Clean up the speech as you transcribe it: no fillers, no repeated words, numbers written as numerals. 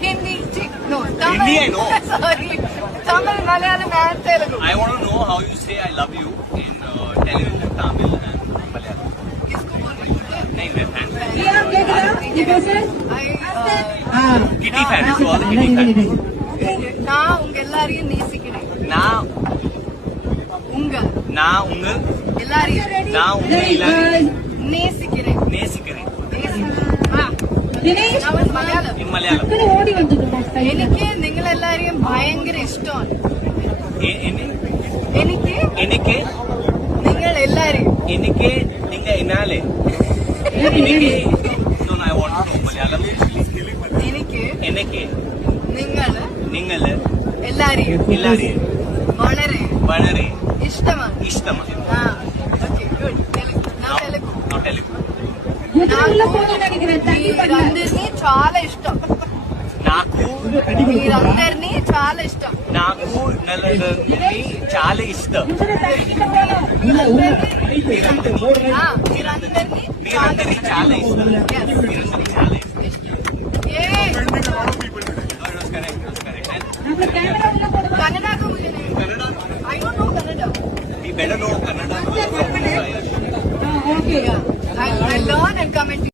Hindi, no, Hindi, I know. Sorry, Tamil, Malayalam and Telugu. I want to know how you say I love you in Telugu, Tamil and Malayalam. नहीं मैं fan. Kitty fan. It's all the kitty fan. நான் உங்க எல்லாரையும் நேசிக்கிறேன். நான் உங்க எல்லாரையும் நேசிக்கிறேன். in Malayalam. എനിക്ക് നിങ്ങളെല്ലാരെയും ഭയങ്കര ഇഷ്ടമാണ്. എനിക്ക് നിങ്ങൾ എല്ലാരെയും നിങ്ങൾ എന്നാലേ no, I want to know Malayalam. എനിക്ക് നിങ്ങൾ എല്ലാരെയും വളരെ ഇഷ്ടമാണ്. Okay good. తెలుగు మీరందరినీ చాలా ఇష్టం. మీరందరినీ చాలా ఇష్టం. నాకు నలుగురిని చాలా ఇష్టం. మీరందరినీ మీరందరినీ చాలా ఇష్టం.